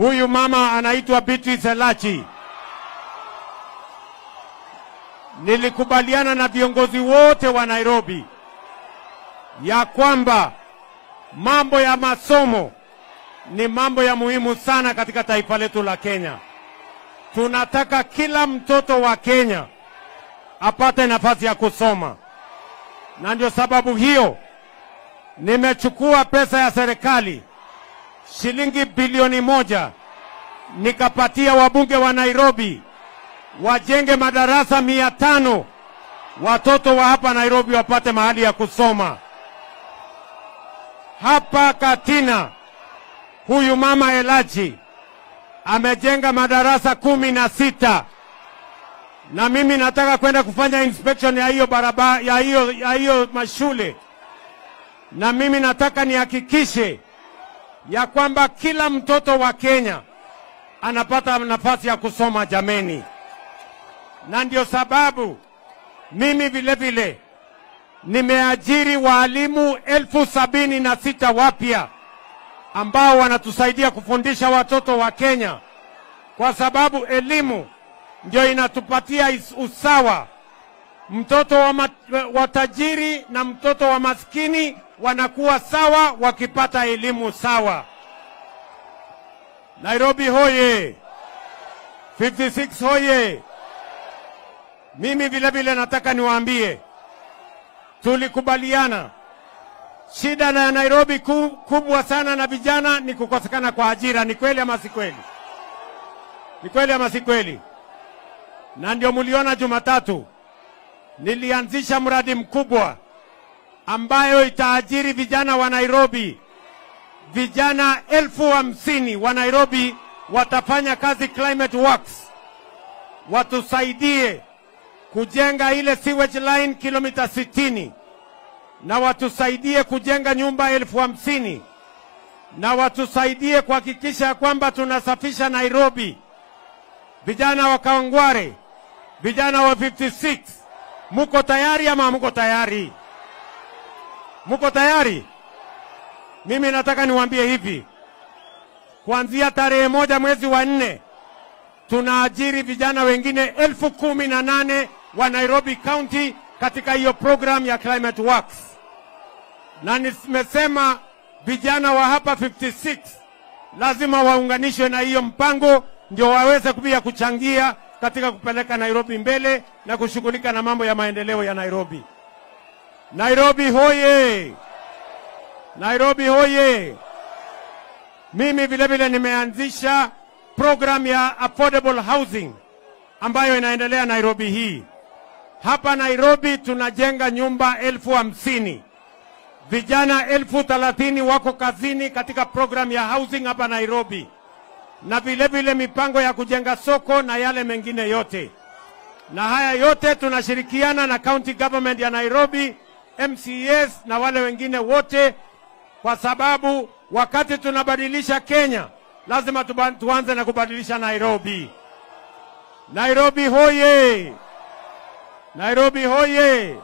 Huyu mama anaitwa Beatrice Elachi. Nilikubaliana na viongozi wote wa Nairobi ya kwamba mambo ya masomo ni mambo ya muhimu sana katika taifa letu la Kenya. Tunataka kila mtoto wa Kenya apate nafasi ya kusoma. Na ndio sababu hiyo nimechukua pesa ya serikali shilingi bilioni 1 nikapatia wabunge wa Nairobi wajenge madarasa 500 watoto wa hapa Nairobi wapate mahali ya kusoma. Hapa Katina huyu mama Elachi amejenga madarasa 16 na mimi nataka kwenda kufanya inspection ya hiyo barabara ya hiyo mashule, na mimi nataka nihakikishe ya kwamba kila mtoto wa Kenya anapata nafasi ya kusoma jameni. Na ndio sababu mimi vile vile nimeajiri walimu 76,000 wapya ambao wanatusaidia kufundisha watoto wa Kenya, kwa sababu elimu ndio inatupatia usawa. Mtoto wa tajiri na mtoto wa maskini wanakuwa sawa wakipata elimu sawa. Nairobi hoye! 56 hoye! Mimi vile vile nataka niwaambie, tulikubaliana shida ya Nairobi kubwa sana na vijana ni kukosekana kwa ajira. Ni kweli ama si kweli? Ni kweli ama si kweli? Na ndio mliona Jumatatu nilianzisha mradi mkubwa ambayo itaajiri vijana wa Nairobi. Vijana 50,000 wa Nairobi watafanya kazi Climate Works, watusaidie kujenga ile sewage line kilomita 60, na watusaidie kujenga nyumba 50,000, na watusaidie kuhakikisha kwamba tunasafisha Nairobi. Vijana wa Kawangware, vijana wa 56, muko tayari ama muko tayari? Muko tayari? Mimi nataka niwaambie hivi, kuanzia tarehe 1 mwezi wa 4 tunaajiri vijana wengine 18,000 wa Nairobi County katika hiyo program ya Climate Works. Na nimesema vijana wa hapa 56 lazima waunganishwe na hiyo mpango ndio waweze pia kuchangia katika kupeleka Nairobi mbele na kushughulika na mambo ya maendeleo ya Nairobi. Nairobi hoye! Nairobi hoye! Mimi vile vile nimeanzisha program ya affordable housing ambayo inaendelea Nairobi hii. Hapa Nairobi tunajenga nyumba 50,000. Vijana 30,000 wako kazini katika program ya housing hapa Nairobi. Na vile vile mipango ya kujenga soko na yale mengine yote. Na haya yote tunashirikiana na county government ya Nairobi, MCAs na wale wengine wote, kwa sababu wakati tunabadilisha Kenya lazima tuanze na kubadilisha Nairobi. Nairobi hoye! Nairobi hoye!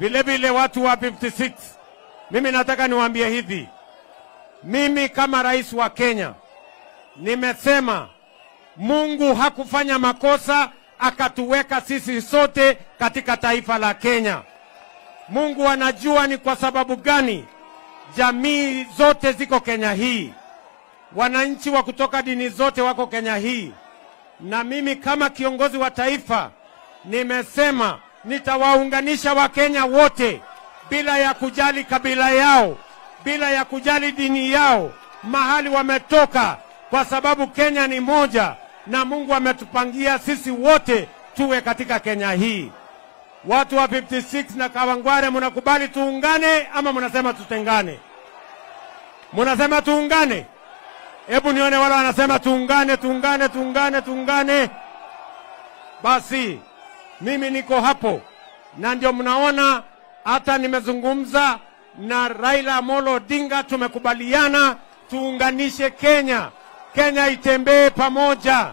Vile vile watu wa 56, mimi nataka niwaambie hivi, mimi kama rais wa Kenya nimesema Mungu hakufanya makosa akatuweka sisi sote katika taifa la Kenya. Mungu anajua ni kwa sababu gani jamii zote ziko Kenya hii, wananchi wa kutoka dini zote wako Kenya hii. Na mimi kama kiongozi wa taifa nimesema nitawaunganisha Wakenya wote bila ya kujali kabila yao, bila ya kujali dini yao, mahali wametoka, kwa sababu Kenya ni moja na Mungu ametupangia sisi wote tuwe katika Kenya hii. Watu wa 56 na Kawangware, mnakubali tuungane ama mnasema tutengane? Mnasema tuungane? Hebu nione wale wanasema tuungane, tuungane, tuungane, tuungane. Basi mimi niko hapo, na ndio mnaona hata nimezungumza na Raila Amolo Odinga, tumekubaliana tuunganishe Kenya. Kenya itembee pamoja.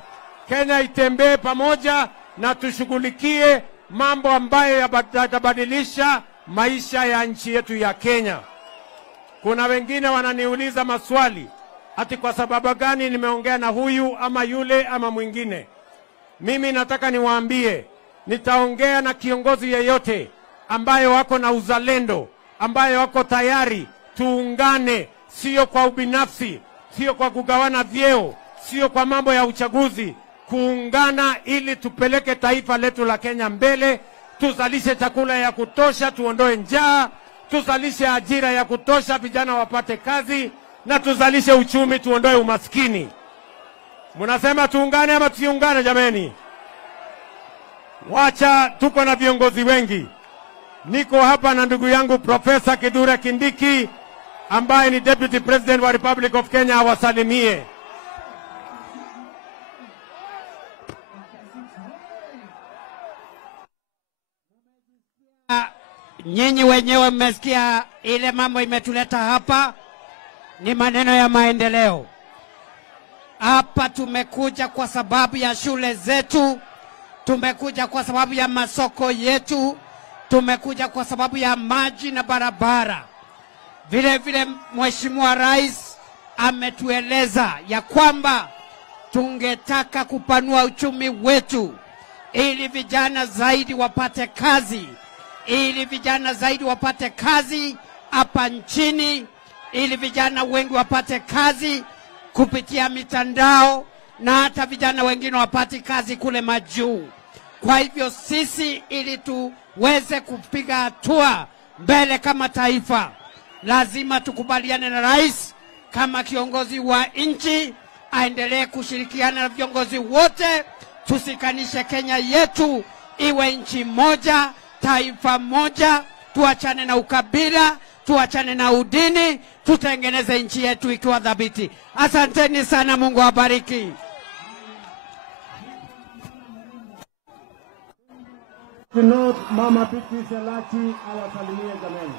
Kenya itembee pamoja na tushughulikie mambo ambayo yatabadilisha maisha ya nchi yetu ya Kenya. Kuna wengine wananiuliza maswali, ati kwa sababu gani nimeongea na huyu ama yule ama mwingine. Mimi nataka niwaambie, nitaongea na kiongozi yeyote ambaye wako na uzalendo, ambaye wako tayari tuungane, sio kwa ubinafsi, sio kwa kugawana vyeo, sio kwa mambo ya uchaguzi, kuungana ili tupeleke taifa letu la Kenya mbele, tuzalishe chakula ya kutosha, tuondoe njaa, tuzalishe ajira ya kutosha, vijana wapate kazi, na tuzalishe uchumi, tuondoe umaskini. Munasema tuungane ama tusiungane jameni? Wacha, tuko na viongozi wengi. Niko hapa na ndugu yangu Profesa Kithure Kindiki ambaye ni Deputy President wa Republic of Kenya, awasalimie. Nyinyi wenyewe mmesikia ile mambo imetuleta hapa ni maneno ya maendeleo. Hapa tumekuja kwa sababu ya shule zetu, tumekuja kwa sababu ya masoko yetu, tumekuja kwa sababu ya maji na barabara. Vile vile Mheshimiwa Rais ametueleza ya kwamba tungetaka kupanua uchumi wetu ili vijana zaidi wapate kazi, hapa nchini, ili vijana wengi wapate kazi kupitia mitandao, na hata vijana wengine wapate kazi kule majuu. Kwa hivyo sisi, ili tuweze kupiga hatua mbele kama taifa, lazima tukubaliane na rais kama kiongozi wa nchi, aendelee kushirikiana na viongozi wote, tusikanishe Kenya yetu iwe nchi moja, taifa moja, tuachane na ukabila, tuachane na udini, tutengeneze nchi yetu ikiwa dhabiti. Asanteni sana, Mungu awabariki. Mama Piti Selati awasalimie jamani.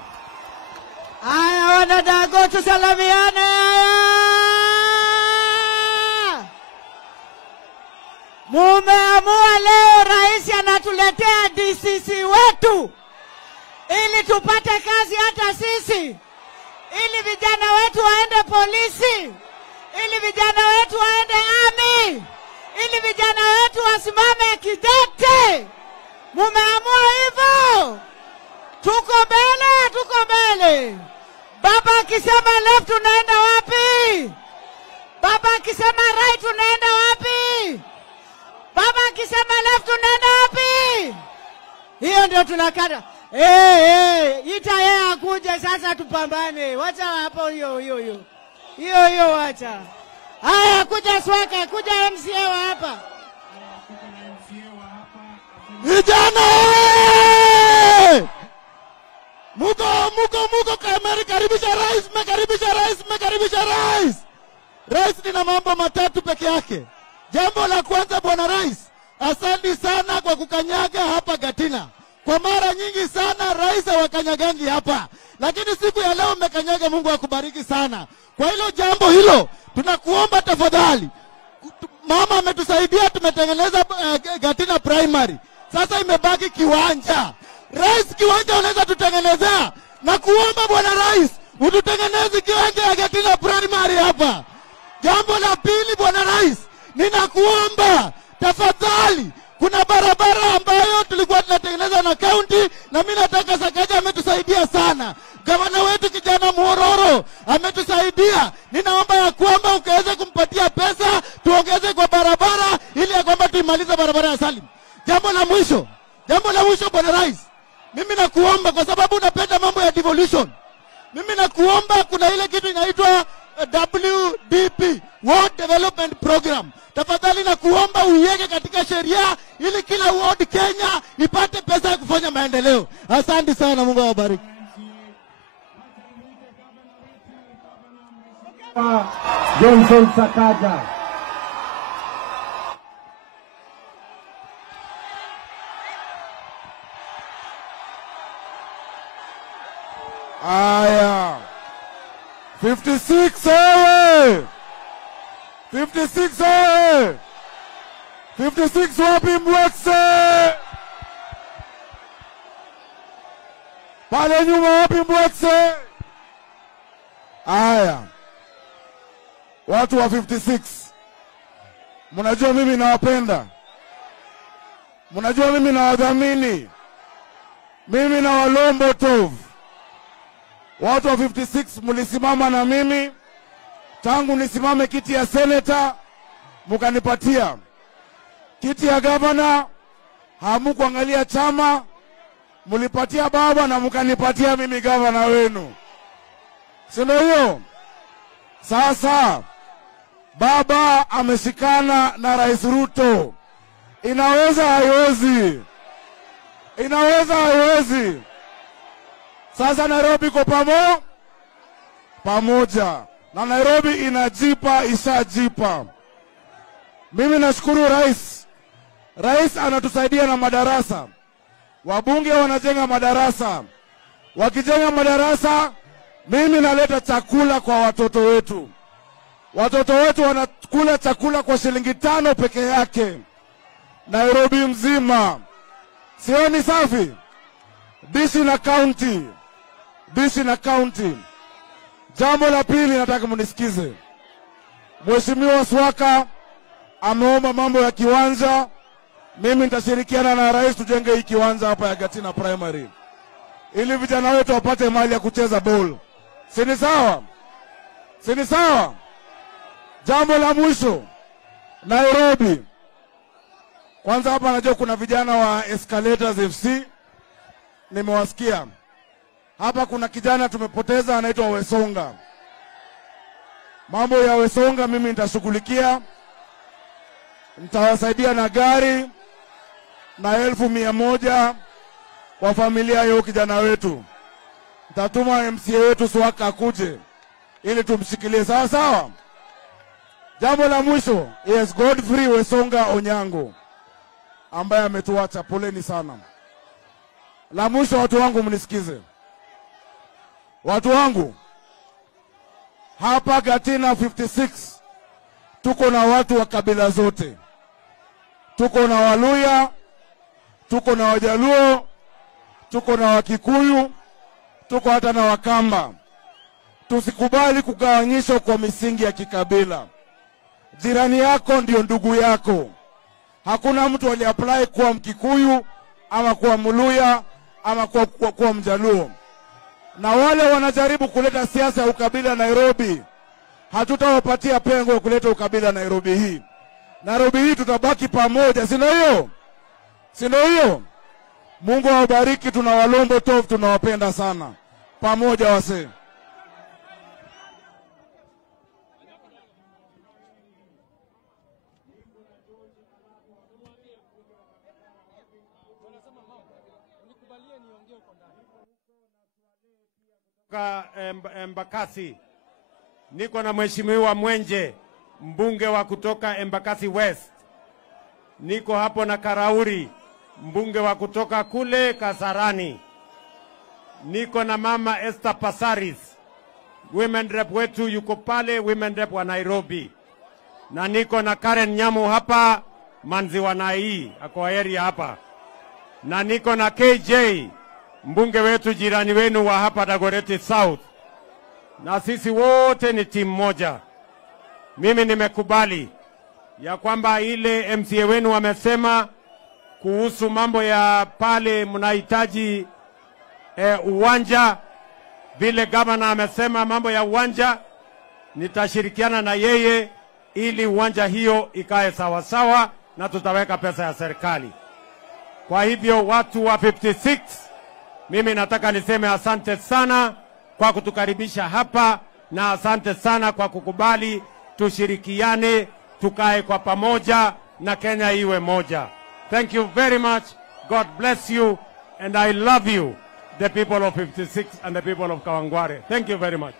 Aya wanadago, tusalamiane. Mumeamua leo rais anatuletea DCC wetu ili tupate kazi hata sisi, ili vijana wetu waende polisi, ili vijana wetu waende army, ili vijana wetu wasimame kidete. Mumeamua hivyo. Tuko mbele. Baba akisema left tunaenda wapi? Baba akisema right tunaenda wapi? Baba akisema left tunaenda wapi? Hiyo ndio tunakata. Ita yeye akuje sasa tupambane. Wacha hapo hiyo wacha. Haya, kuja Swaka, kuja MCA wa hapa. Vijana! Muko karibisha rais. Rais nina mambo matatu peke yake. Jambo la kwanza, bwana rais, asante sana kwa kukanyaga hapa Gatina. Kwa mara nyingi sana rais hawakanyagangi hapa, lakini siku ya leo umekanyaga. Mungu akubariki sana. Kwa hilo jambo hilo tunakuomba tafadhali. Mama ametusaidia, tumetengeneza Gatina Primary. Sasa imebaki kiwanja. Rais, kiwanja unaweza tutengenezea? Na kuomba bwana rais, ututengeneze kiwanja ya Gatina Primary hapa. Jambo la pili, bwana rais, ninakuomba tafadhali, kuna barabara ambayo tulikuwa tunatengeneza na county, na mimi nataka Sakaja ametusaidia sana. Gavana wetu kijana Muororo ametusaidia. Ninaomba ya kwamba ukaweze kumpatia pesa tuongeze kwa barabara ili ya kwamba tuimalize barabara ya Salim. Jambo la mwisho bwana rais, mimi nakuomba kwa sababu unapenda mambo ya devolution. Mimi nakuomba, kuna ile kitu inaitwa WDP, Ward Development Program. Tafadhali nakuomba uiweke katika sheria ili kila ward Kenya ipate pesa ya kufanya maendeleo. Asante sana, Mungu awabariki. Johnson Sakaja. Aya. 56 oye! 56 oye! 56 wapi Mbwekse? Pale nyuma wapi Mbwekse? Aya. watu wa 56, mnajua mimi nawapenda, mnajua mimi nawadhamini, mimi na walombo tovu. Watu wa 56 mlisimama na mimi tangu nisimame kiti ya seneta, mukanipatia kiti ya gavana. Hamukuangalia chama, mulipatia baba na mukanipatia mimi gavana wenu, si ndio hiyo? Sasa baba ameshikana na Rais Ruto, inaweza haiwezi? Inaweza haiwezi? Sasa Nairobi kwa pamoja, na Nairobi inajipa, ishajipa. Mimi nashukuru Rais anatusaidia na madarasa. Wabunge wanajenga madarasa. Wakijenga madarasa, mimi naleta chakula kwa watoto wetu. Watoto wetu wanakula chakula kwa shilingi 5 peke yake, Nairobi mzima. Sio ni safi? Dishi na county. Jambo la pili nataka mnisikize. Mheshimiwa Swaka ameomba mambo ya kiwanja. Mimi nitashirikiana na rais tujenge hii kiwanja hapa ya Gatina Primary, ili vijana wetu wapate mali ya kucheza ball. Sini sawa? Sini sawa? Jambo la mwisho, Nairobi. Kwanza hapa najua kuna vijana wa Escalators FC, nimewasikia. Hapa kuna kijana tumepoteza anaitwa Wesonga. Mambo ya Wesonga mimi nitashughulikia. Nitawasaidia na gari na 1,100 kwa familia ya kijana wetu. Nitatuma MCA wetu Swaka akuje ili tumshikilie, sawa sawa. Jambo la mwisho, yes, Godfrey Wesonga Onyango ambaye ametuacha, poleni sana. La mwisho, watu wangu mnisikize. Watu wangu, hapa Gatina 56 tuko na watu wa kabila zote. Tuko na Waluya, tuko na Wajaluo, tuko na Wakikuyu, tuko hata na Wakamba. Tusikubali kugawanyishwa kwa misingi ya kikabila. Jirani yako ndio ndugu yako. Hakuna mtu aliapply kuwa Mkikuyu ama kuwa Mluya ama kuwa Mjaluo. Na wale wanajaribu kuleta siasa ya ukabila Nairobi, hatutawapatia pengo kuleta ukabila Nairobi hii. Nairobi hii tutabaki pamoja, si ndio hiyo? Si ndio hiyo? Mungu awabariki, tuna walombo tofu, tunawapenda sana. Pamoja wase. Embakasi. Niko na Mheshimiwa Mwenje, mbunge wa kutoka Embakasi West. Niko hapo na Karauri, mbunge wa kutoka kule Kasarani. Niko na Mama Esther Pasaris, women rep wetu yuko pale, women rep wa Nairobi. Na niko na Karen Nyamu hapa, manzi wa Nai, ako area hapa. Na niko na KJ, mbunge wetu jirani wenu wa hapa Dagoretti South. Na sisi wote ni timu moja. Mimi nimekubali ya kwamba ile MCA wenu wamesema kuhusu mambo ya pale mnahitaji uwanja, vile gavana amesema mambo ya uwanja, nitashirikiana na yeye ili uwanja hiyo ikae sawa sawa, na tutaweka pesa ya serikali. Kwa hivyo watu wa 56, mimi nataka niseme asante sana kwa kutukaribisha hapa, na asante sana kwa kukubali tushirikiane, tukae kwa pamoja na Kenya iwe moja. Thank you very much. God bless you, and I love you, the people of 56 and the people of Kawangware. Thank you very much.